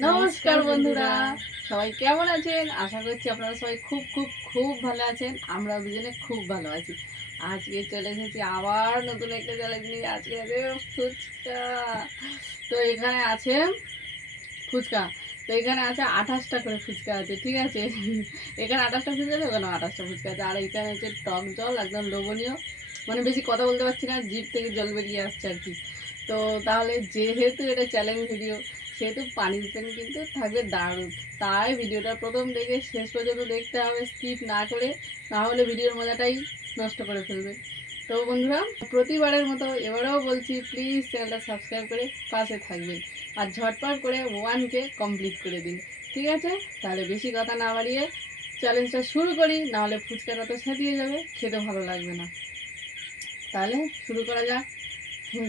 নমস্কার বন্ধুরা, সবাই কেমন আছেন? আশা করছি আপনারা সবাই খুব খুব খুব ভালো আছেন। আমরা দুজনে খুব ভালো আছি। আজকে চলে এসেছি আবার নতুন একটা চ্যালেঞ্জ নিয়ে। আজকে আছে ফুচকা। তো এখানে আছে ফুচকা। তো এখানে আছে 28টা করে ফুচকা আছে, ঠিক আছে? এখানে 28টা ফুচকা আছে, ওখানে 28টা ফুচকা আছে। আর এখানে হচ্ছে টক জল, একদম লোভনীয়। মানে বেশি কথা বলতে পারছি না, জিভ থেকে জল বেরিয়ে আসছে আর কি। তো তাহলে যেহেতু এটা চ্যালেঞ্জ ভিডিও, সেহেতু পানিশমেন্ট কিন্তু থাকবে দারুণ। তাই ভিডিওটা প্রথম থেকে শেষ পর্যন্ত দেখতে হবে, স্কিপ না করে, না হলে ভিডিওর মজাটাই নষ্ট করে ফেলবে। তো বন্ধুরা, প্রতিবারের মতো এবারেও বলছি, প্লিজ চ্যানেলটা সাবস্ক্রাইব করে পাশে থাকবেন। আর ঝটপট করে 1K কমপ্লিট করে দিন, ঠিক আছে? তাহলে বেশি কথা না বাড়িয়ে চ্যালেঞ্জটা শুরু করি, নাহলে ফুচকাটা তো সেদিয়ে যাবে, খেতে ভালো লাগবে না। তাহলে শুরু করা যাক।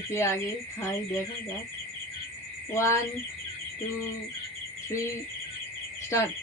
কে আগে খাই দেখা যাক। 1, 2, 3, স্টার্ট।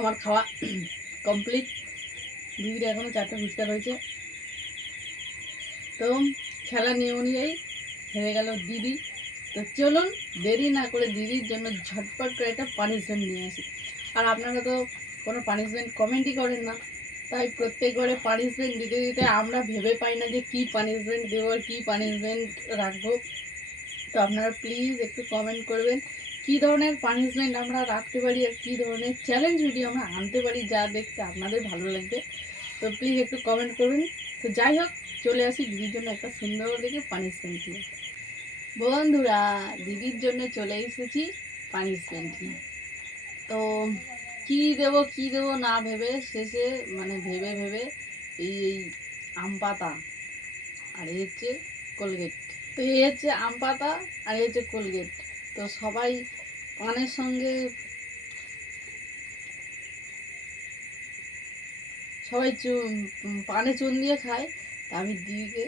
আমার খাওয়া কমপ্লিট। দিদির এখনও 4টে ফুচকা রয়েছে। তো খেলা নিয়ে অনুযায়ী হেরে গেল দিদি। তো চলুন দেরি না করে দিদির জন্য ঝটপট করে একটা পানিশমেন্ট নিয়ে আসি। আর আপনারা তো কোনো পানিশমেন্ট কমেন্টই করেন না, তাই প্রত্যেকবারে পানিশমেন্ট দিতে দিতে আমরা ভেবে পাই না যে কী পানিশমেন্ট দেবো আর কী পানিশমেন্ট রাখবো। তো আপনারা প্লিজ একটু কমেন্ট করবেন কী ধরনের পানিশমেন্ট আমরা রাখতে পারি আর কী ধরনের চ্যালেঞ্জ ভিডিও আমরা আনতে পারি যা দেখতে আপনাদের ভালো লাগবে। তো প্লিজ একটু কমেন্ট করবেন। তো যাই হোক, চলে আসি দিদির জন্য একটা সুন্দর দেখে পানিশমেন্ট নিয়ে। বন্ধুরা, দিদির জন্য চলে এসেছি পানিশমেন্ট নিয়ে। তো কী দেবো না ভেবে শেষে ভেবে ভেবে এই আম পাতা আর এই হচ্ছে কোলগেট। তো এই হচ্ছে আম পাতা আর এই হচ্ছে কোলগেট। তো সবাই পানের সঙ্গে সবাই পানে চুন দিয়ে খায়, তা আমি দিদিকে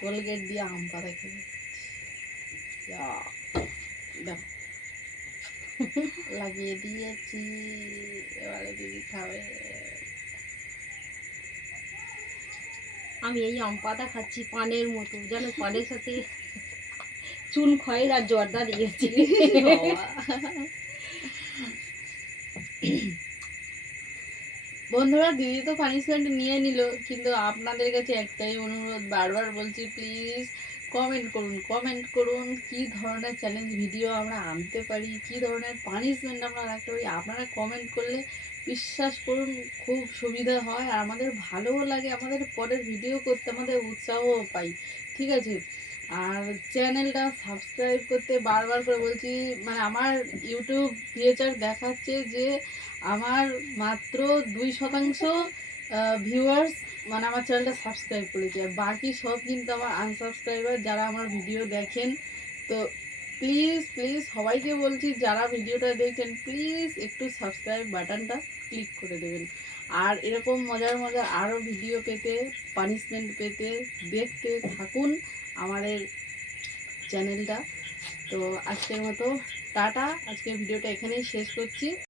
কোলগেট দিয়ে আম পাতা খেয়ে দেখো লাগিয়ে দিয়েছি। এবারে দিদি খাবে। আমি এই আম পাতা খাচ্ছি পানের মতো, যেন পানের সাথে চুন খয়ের আর জর্দা দিয়েছি। বন্ধুরা, দিদি তো পানিশমেন্ট নিয়ে নিল, কিন্তু আপনাদের কাছে একটাই অনুরোধ, বারবার বলছি প্লিজ কমেন্ট করুন কী ধরনের চ্যালেঞ্জ ভিডিও আমরা আনতে পারি, কী ধরনের পানিশমেন্ট আমরা রাখতে পারি। আপনারা কমেন্ট করলে বিশ্বাস করুন খুব সুবিধা হয়, আর আমাদের ভালোও লাগে, আমাদের পরের ভিডিও করতে আমাদের উৎসাহও পাই। ঠিক আছে, আর চ্যানেলটা সাবস্ক্রাইব করতে বারবার করে বলছি। আমার ইউটিউব ফিচার দেখাচ্ছে যে আমার মাত্র 2% ভিউয়ার্স আমার চ্যানেলটা সাবস্ক্রাইব করেছে, আর বাকি সব কিন্তু আমার আনসাবস্ক্রাইবার যারা আমার ভিডিও দেখেন। তো প্লিজ সবাইকে বলছি, যারা ভিডিওটা দেখছেন প্লিজ একটু সাবস্ক্রাইব বাটনটা ক্লিক করে দেবেন। আর এরকম মজার আরও ভিডিও পেতে, পানিশমেন্ট পেতে দেখতে থাকুন আমাদের চ্যানেলটা। তো আজকের মতো টাটা, আজকের ভিডিওটা এখানেই শেষ করছি।